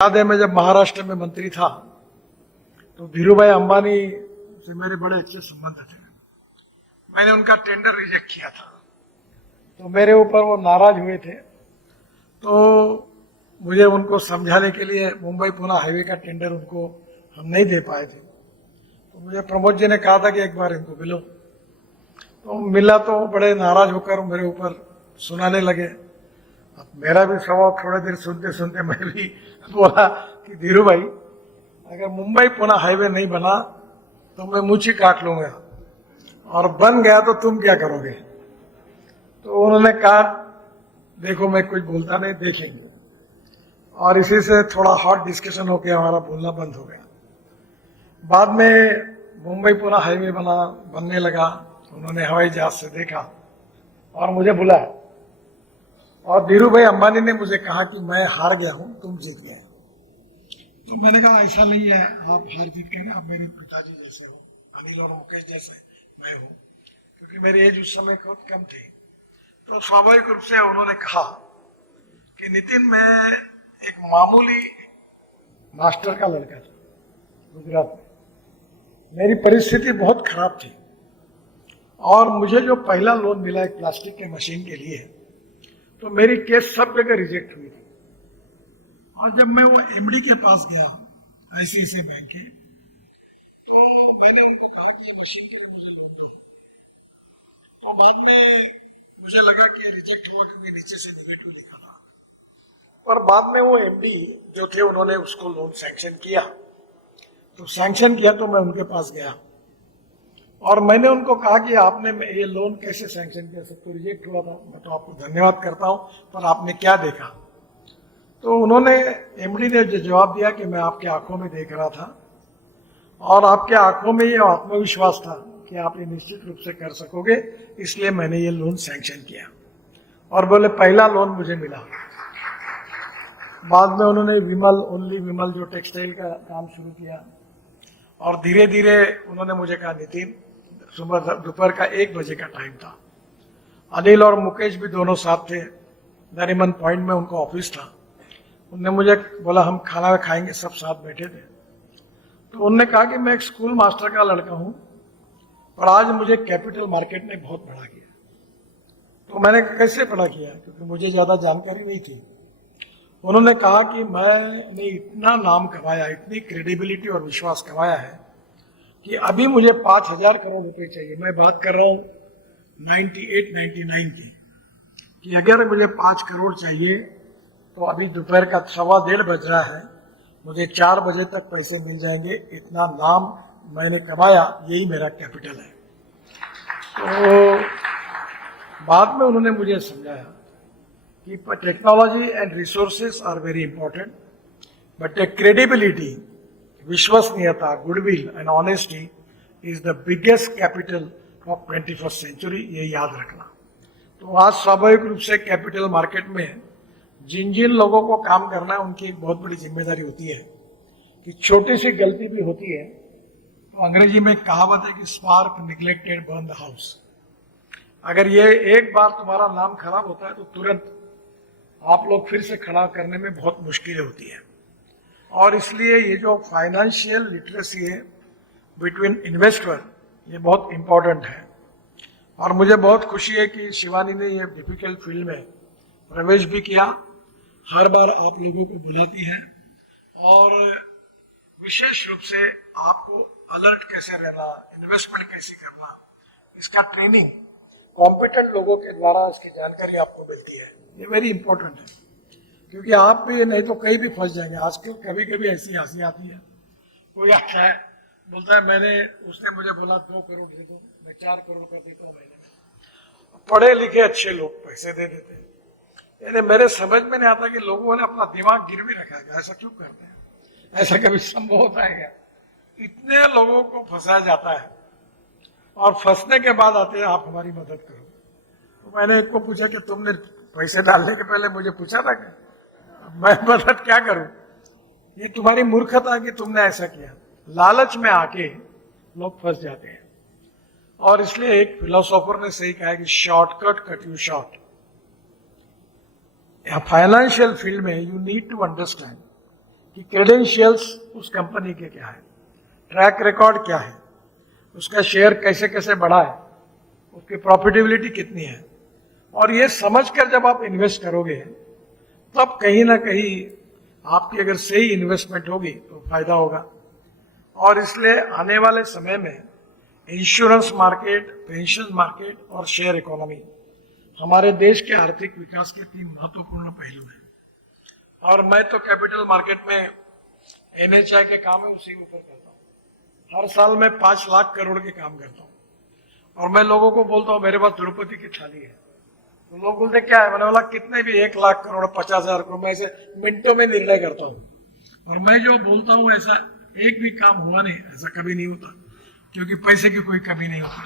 याद है मैं जब महाराष्ट्र में मंत्री था तो धीरूभाई अंबानी से मेरे बड़े अच्छे संबंध थे। मैंने उनका टेंडर रिजेक्ट किया था तो मेरे ऊपर वो नाराज हुए थे। तो मुझे उनको समझाने के लिए मुंबई पुणे हाईवे का टेंडर उनको हम नहीं दे पाए थे। तो मुझे प्रमोद जी ने कहा था कि एक बार इनको मिलो। तो मिला तो बड़े नाराज होकर मेरे ऊपर सुनाने लगे। अब मेरा भी स्वभाव थोड़ी देर सुनते सुनते मैं भी बोला कि धीरू भाई, अगर मुंबई पुणे हाईवे नहीं बना तो मैं मुंह ही काट लूंगा, और बन गया तो तुम क्या करोगे। तो उन्होंने कहा देखो मैं कुछ बोलता नहीं, देखेंगे। और इसी से थोड़ा हॉट डिस्कशन होकर हमारा बोलना बंद हो गया। बाद में मुंबई पुणे हाईवे बनने लगा। उन्होंने हवाई जहाज से देखा और मुझे बुलाया, और धीरू भाई अंबानी ने मुझे कहा कि मैं हार गया हूं, तुम जीत गए। तो मैंने कहा ऐसा नहीं है, आप हार जीत कर आप मेरे पिताजी जैसे हो, अनिल और मुकेश जैसे मैं हूं, क्योंकि मेरी एज उस समय बहुत कम थी। तो स्वाभाविक रूप से उन्होंने कहा कि नितिन, मैं एक मामूली मास्टर का लड़का था गुजरात में, मेरी परिस्थिति बहुत खराब थी, और मुझे जो पहला लोन मिला एक प्लास्टिक के मशीन के लिए, तो मेरी केस सब जगह रिजेक्ट हुई थी। और जब मैं वो एमडी के पास गया आईसीआईसीआई बैंक के, तो मैंने उनको कहा कि ये मशीन के लिए मुझे लोन दो। तो बाद में मुझे लगा कि ये रिजेक्ट हुआ क्योंकि नीचे से नेगेटिव लिखा था। पर बाद में वो एमडी जो थे उन्होंने उसको लोन सैंक्शन किया। तो सैंक्शन किया तो मैं उनके पास गया और मैंने उनको कहा कि आपने ये लोन कैसे सैंक्शन किया, सब तो रिजेक्ट हुआ था, मैं तो आपको धन्यवाद करता हूं, पर आपने क्या देखा। तो उन्होंने, एमडी ने जो जवाब दिया कि मैं आपकी आंखों में देख रहा था और आपके आंखों में ये आत्मविश्वास था कि आप ये निश्चित रूप से कर सकोगे, इसलिए मैंने ये लोन सैंक्शन किया। और बोले पहला लोन मुझे मिला। बाद में उन्होंने विमल, ओनली विमल जो टेक्सटाइल का काम शुरू किया, और धीरे धीरे उन्होंने मुझे कहा नितिन, सुबह दोपहर का 1 बजे का टाइम था, अनिल और मुकेश भी दोनों साथ थे, नरीमन पॉइंट में उनका ऑफिस था। उन्होंने मुझे बोला हम खाना खाएंगे, सब साथ बैठे थे। तो उन्होंने कहा कि मैं एक स्कूल मास्टर का लड़का हूं, पर आज मुझे कैपिटल मार्केट ने बहुत बड़ा किया। तो मैंने कैसे बड़ा किया, क्योंकि मुझे ज्यादा जानकारी नहीं थी। उन्होंने कहा कि मैंने इतना नाम कमाया, इतनी क्रेडिबिलिटी और विश्वास कमाया है कि अभी मुझे 5,000 करोड़ रुपए चाहिए। मैं बात कर रहा हूं 98-99 की, कि अगर मुझे 5 करोड़ चाहिए तो अभी दोपहर का 1:15 बज रहा है, मुझे 4 बजे तक पैसे मिल जाएंगे। इतना नाम मैंने कमाया, यही मेरा कैपिटल है। तो बाद में उन्होंने मुझे समझाया कि technology and resources are very important, but credibility, विश्वसनीयता, goodwill and honesty is the biggest capital of 21st century, ये याद रखना। तो आज स्वाभाविक रूप से कैपिटल मार्केट में जिन जिन लोगों को काम करना है, उनकी एक बहुत बड़ी जिम्मेदारी होती है कि छोटी सी गलती भी होती है तो अंग्रेजी में एक कहावत है कि spark neglected burn the house. अगर ये एक बार तुम्हारा नाम खराब होता है तो तुरंत आप लोग फिर से खड़ा करने में बहुत मुश्किलें होती है। और इसलिए ये जो फाइनेंशियल लिटरेसी है बिटवीन इन्वेस्टर, ये बहुत इंपॉर्टेंट है। और मुझे बहुत खुशी है कि शिवानी ने ये डिफिकल्ट फील्ड में प्रवेश भी किया। हर बार आप लोगों को बुलाती है, और विशेष रूप से आपको अलर्ट कैसे रहना, इन्वेस्टमेंट कैसे करना, इसका ट्रेनिंग कॉम्पिटेंट लोगों के द्वारा इसकी जानकारी आपको मिलती है। ये वेरी इंपॉर्टेंट है, क्योंकि आप भी नहीं तो कहीं भी फंस जाएंगे। आजकल कभी कभी ऐसी हंसी आती है, कोई आता है बोलता है उसने मुझे बोला 2 करोड़ दे दो, मैं 4 करोड़ का देता हूँ महीने में। पढ़े लिखे अच्छे लोग पैसे दे देते हैं। यानी मेरे समझ में नहीं आता कि लोगों ने अपना दिमाग गिरवी रखा है, ऐसा क्यों करते हैं? ऐसा कभी संभव होता है क्या? इतने लोगों को फंसाया जाता है, और फंसने के बाद आते हैं आप हमारी मदद करो। तो मैंने एक को पूछा कि तुमने पैसे डालने के पहले मुझे पूछा था क्या? मैं मदद क्या करूं? ये तुम्हारी मूर्खता है कि तुमने ऐसा किया। लालच में आके लोग फंस जाते हैं। और इसलिए एक फिलोसोफर ने सही कहा कि shortcut cut you short. Financial field में यू नीड टू अंडरस्टैंड कि क्रेडेंशियल्स उस कंपनी के क्या है, ट्रैक रिकॉर्ड क्या है, उसका शेयर कैसे कैसे बढ़ा है, उसकी प्रॉफिटेबिलिटी कितनी है। और ये समझकर जब आप इन्वेस्ट करोगे तब कहीं ना कहीं आपकी अगर सही इन्वेस्टमेंट होगी तो फायदा होगा। और इसलिए आने वाले समय में इंश्योरेंस मार्केट, पेंशन मार्केट और शेयर इकोनॉमी हमारे देश के आर्थिक विकास के 3 महत्वपूर्ण पहलू हैं। और मैं तो कैपिटल मार्केट में NHI के काम है उसी के ऊपर करता हूँ। हर साल मैं 5 लाख करोड़ के काम करता हूँ। और मैं लोगों को बोलता हूँ मेरे पास द्रौपदी की थाली है, तो लोग बोलते क्या है, मैंने बोला कितने भी 1 लाख करोड़ 50,000 करोड़, मैं ऐसे मिनटों में निर्णय करता हूँ। और मैं जो बोलता हूँ ऐसा एक भी काम हुआ नहीं, ऐसा कभी नहीं होता, क्योंकि पैसे की कोई कमी नहीं होती।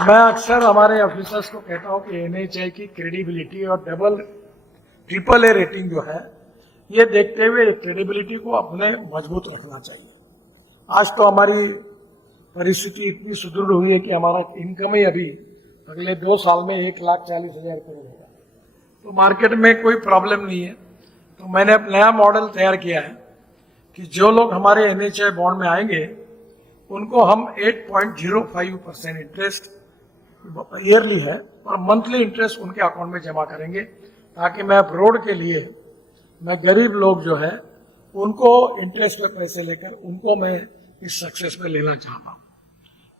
मैं अक्सर हमारे ऑफिसर्स को कहता हूँ कि NHI की क्रेडिबिलिटी और ट्रिपल ए रेटिंग जो है, ये देखते हुए क्रेडिबिलिटी को अपने मजबूत रखना चाहिए। आज तो हमारी परिस्थिति इतनी सुदृढ़ हुई है कि हमारा इनकम ही अभी अगले 2 साल में 1,40,000 करोड़ होगा, तो मार्केट में कोई प्रॉब्लम नहीं है। तो मैंने एक नया मॉडल तैयार किया है कि जो लोग हमारे NHI बॉन्ड में आएंगे उनको हम 8.05% इंटरेस्ट ईयरली है और मंथली इंटरेस्ट उनके अकाउंट में जमा करेंगे, ताकि मैं रोड के लिए मैं गरीब लोग जो है उनको इंटरेस्ट पे पैसे लेकर उनको मैं इस सक्सेस में लेना चाहता हूँ,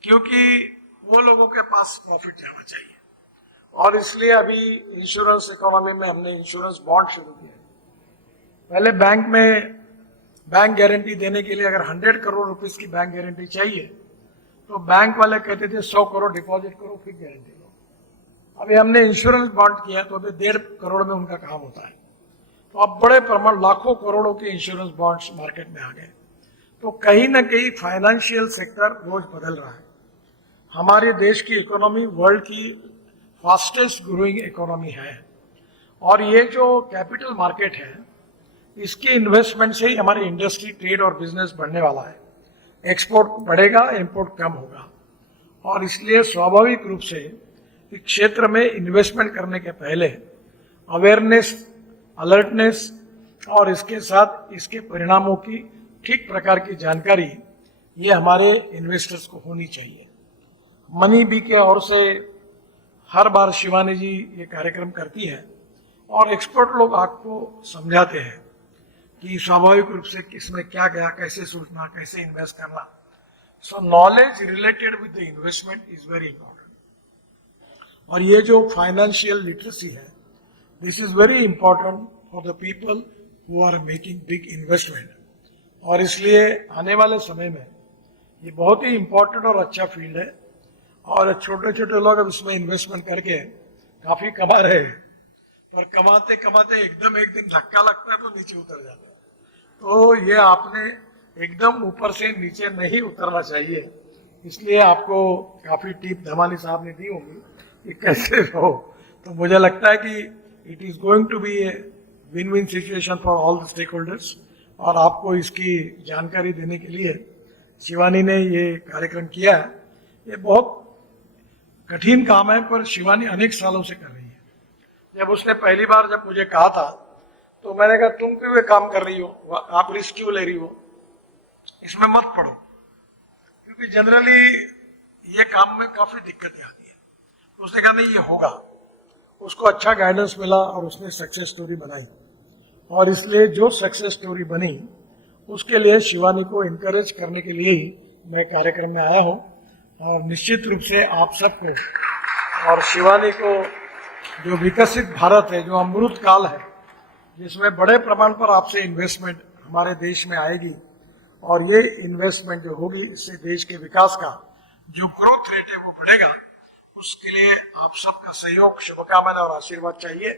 क्योंकि वो लोगों के पास प्रॉफिट जाना चाहिए। और इसलिए अभी इंश्योरेंस इकोनॉमी में हमने इंश्योरेंस बॉन्ड शुरू किया है। पहले बैंक में बैंक गारंटी देने के लिए अगर 100 करोड़ रुपीस की बैंक गारंटी चाहिए तो बैंक वाले कहते थे 100 करोड़ डिपॉजिट करो फिर गारंटी लो। अभी हमने इंश्योरेंस बॉन्ड किया तो अभी 1.5 करोड़ में उनका काम होता है। तो अब बड़े प्रमाण लाखों करोड़ों के इंश्योरेंस बॉन्ड्स मार्केट में आ गए। तो कहीं ना कहीं फाइनेंशियल सेक्टर रोज बदल रहा है। हमारे देश की इकोनॉमी वर्ल्ड की फास्टेस्ट ग्रोइंग इकोनॉमी है, और ये जो कैपिटल मार्केट है इसके इन्वेस्टमेंट से ही हमारी इंडस्ट्री, ट्रेड और बिजनेस बढ़ने वाला है। एक्सपोर्ट बढ़ेगा, इंपोर्ट कम होगा। और इसलिए स्वाभाविक रूप से इस क्षेत्र में इन्वेस्टमेंट करने के पहले अवेयरनेस, अलर्टनेस और इसके साथ इसके परिणामों की ठीक प्रकार की जानकारी ये हमारे इन्वेस्टर्स को होनी चाहिए। मनी बी के ओर से हर बार शिवानी जी ये कार्यक्रम करती है और एक्सपर्ट लोग आपको समझाते हैं कि स्वाभाविक रूप से किसमें क्या गया, कैसे सोचना, कैसे इन्वेस्ट करना। So knowledge related with the investment is very important. और ये जो फाइनेंशियल लिटरेसी है, this is very important for the people who are making big investment. और इसलिए आने वाले समय में ये बहुत ही इंपॉर्टेंट और अच्छा फील्ड है, और छोटे छोटे लोग अब इसमें इन्वेस्टमेंट करके काफी कमा रहे हैं, पर कमाते कमाते एकदम एक दिन धक्का लगता है तो नीचे उतर जाते हैं। तो ये आपने एकदम ऊपर से नीचे नहीं उतरना चाहिए। इसलिए आपको काफी टिप धमाली साहब ने दी होगी कि कैसे हो। तो मुझे लगता है कि it is going to be a win win situation for all the stakeholders. और आपको इसकी जानकारी देने के लिए शिवानी ने ये कार्यक्रम किया है। ये बहुत कठिन काम है, पर शिवानी अनेक सालों से कर रही है। जब उसने पहली बार जब मुझे कहा था तो मैंने कहा तुम क्यों ये काम कर रही हो, आप रिस्क क्यों ले रही हो, इसमें मत पड़ो, क्योंकि जनरली ये काम में काफी दिक्कतें आती है। तो उसने कहा नहीं ये होगा। उसको अच्छा गाइडेंस मिला और उसने सक्सेस स्टोरी बनाई, और इसलिए जो सक्सेस स्टोरी बनी उसके लिए शिवानी को इनकरेज करने के लिए ही मैं कार्यक्रम में आया हूँ। और निश्चित रूप से आप सबको और शिवानी को जो विकसित भारत है, जो अमृत काल है, जिसमें बड़े प्रमाण पर आपसे इन्वेस्टमेंट हमारे देश में आएगी, और ये इन्वेस्टमेंट जो होगी इससे देश के विकास का जो ग्रोथ रेट है वो बढ़ेगा। उसके लिए आप सबका सहयोग, शुभकामना और आशीर्वाद चाहिए।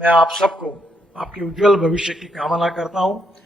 मैं आप सबको आपके उज्जवल भविष्य की कामना करता हूँ।